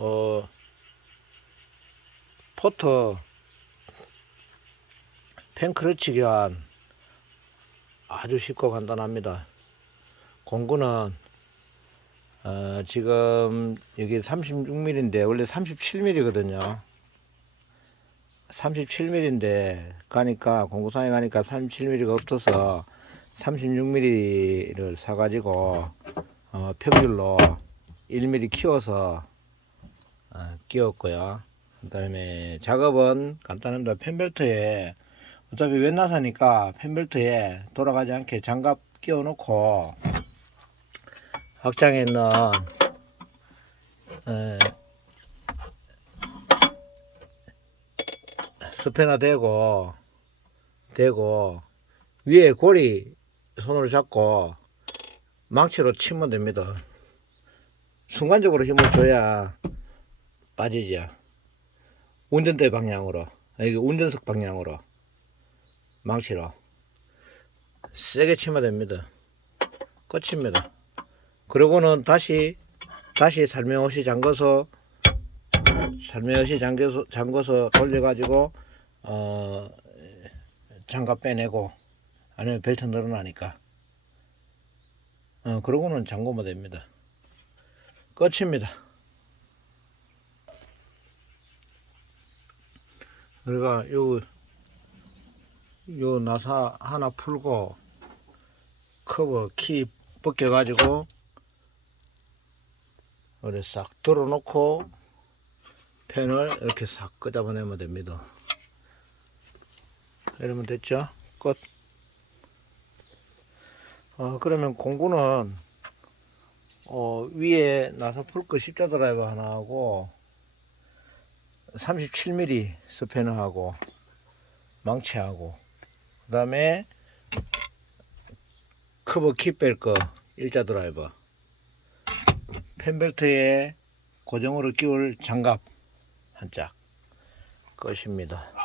어, 포터 펜크러치 교환 아주 쉽고 간단합니다. 공구는 어, 지금 여기 36mm인데 원래 37mm거든요. 37mm인데 가니까 공구상에 가니까 37mm가 없어서 36mm를 사가지고 어, 평균로 1mm 키워서 어, 끼웠고요. 그 다음에 작업은 간단합니다. 펜벨트에 어차피 웬나사니까 펜벨트에 돌아가지 않게 장갑 끼워 놓고 확장에 있는 에, 스페나 대고 대고 위에 고리 손으로 잡고 망치로 치면 됩니다. 순간적으로 힘을 줘야 빠지죠. 운전대 방향으로, 아, 이게 운전석 방향으로 망치로 세게 치면 됩니다. 끝입니다. 그러고는 다시 다시 살며시 잠궈서 살며시 잠궈서 잠궈서 돌려가지고 어 장갑 빼내고 아니면 벨트 늘어나니까 어 그러고는 잠그면 됩니다. 끝입니다. 우리가 요, 요 나사 하나 풀고 커버 키 벗겨가지고 이렇게 싹 들어놓고 펜을 이렇게 싹 끄집어내면 됩니다. 이러면 됐죠? 끝. 어, 그러면 공구는 어, 위에 나사 풀 거 십자 드라이버 하나 하고 37mm 스패너하고 망치하고 그 다음에 커버 kit뺄 거 일자 드라이버. 펜벨트에 고정으로 끼울 장갑 한 짝. 끝입니다